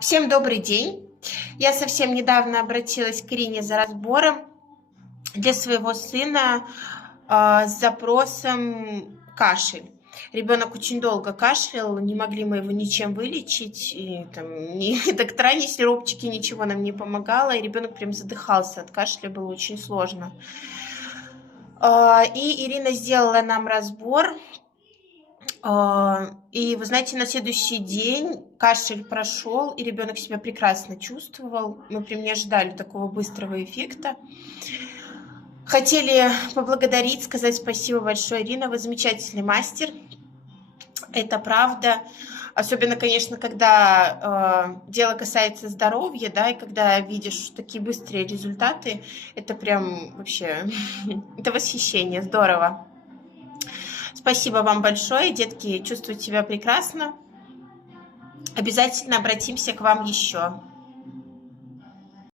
Всем добрый день! Я совсем недавно обратилась к Ирине за разбором для своего сына с запросом кашель. Ребенок очень долго кашлял, не могли мы его ничем вылечить, и, там, ни доктора, ни сиропчики, ничего нам не помогало, и ребенок прям задыхался от кашля, было очень сложно. И Ирина сделала нам разбор. И вы знаете, на следующий день кашель прошел, и ребенок себя прекрасно чувствовал. Мы прям не ожидали такого быстрого эффекта. Хотели поблагодарить, сказать спасибо большое, Ирина, вы замечательный мастер. Это правда. Особенно, конечно, когда дело касается здоровья, да, и когда видишь такие быстрые результаты, это прям вообще, это восхищение, здорово. Спасибо вам большое, детки, чувствуют себя прекрасно. Обязательно обратимся к вам еще.